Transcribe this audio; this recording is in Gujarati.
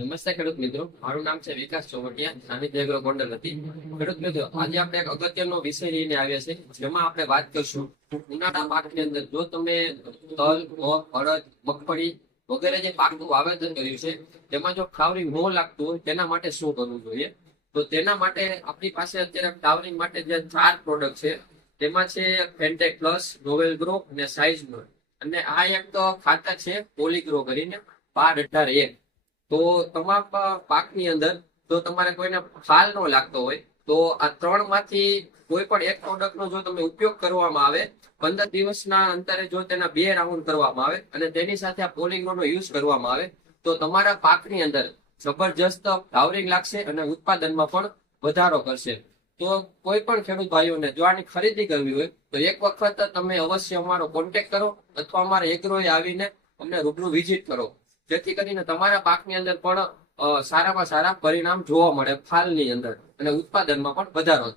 નમસ્તે ખેડૂત મિત્રો, મારું નામ છે વિકાસ ચોવટિયા, નાની એગ્રો ગોંડલ હતી. ખેડૂત મિત્રો, આજે આપણે એક અગત્યનો વિષય લઈને આવ્યા છે, જેમાં આપણે વાત કરશું ઉનાળા પાકની અંદર જો તમે તલ, મગ, અડદ, મગફળી વગેરે જે પાકનું વાવેતર કર્યું છે તેમાં જો ફ્લાવરિંગ ન લાગતું હોય તેના માટે શું કરવું જોઈએ. તો તેના માટે આપણી પાસે અત્યારે ફ્લાવરિંગ માટે જે 4 પ્રોડક્ટ છે તેમાં છે ફેન્ટેક પ્લસ, નોવેલ ગ્રો અને સાઇઝ નો. અને આ એક તો ખાતર છે પોલીગ્રો કરીને 12-18-1. તો તમામ પાકની અંદર જો તમારે કોઈને ફાલ ન લાગતો હોય તો આ 3 માંથી કોઈ પણ એક પ્રોડક્ટ નો જો તમે ઉપયોગ કરવામાં આવે 15 દિવસના અંતરે જો તેના 2 રાઉન્ડ કરવામાં આવે અને તેની સાથે આ પોલિંગનો યુઝ કરવામાં આવે તો તમારા પાકની અંદર જબરજસ્ત ફ્લાવરિંગ લાગશે અને ઉત્પાદનમાં પણ વધારો કરશે. તો કોઈ પણ ખેડૂત ભાઈઓને જો આની ખરીદી કરવી હોય તો એક વખત તમે અવશ્ય અમારો કોન્ટેક્ટ કરો અથવા અમારા એગ્રોએ આવીને અમને રૂબરૂ વિઝિટ કરો, જેથી કરીને તમારા પાકની અંદર પણ સારામાં સારા પરિણામ જોવા મળે ફાલની અંદર અને ઉત્પાદનમાં પણ વધારો.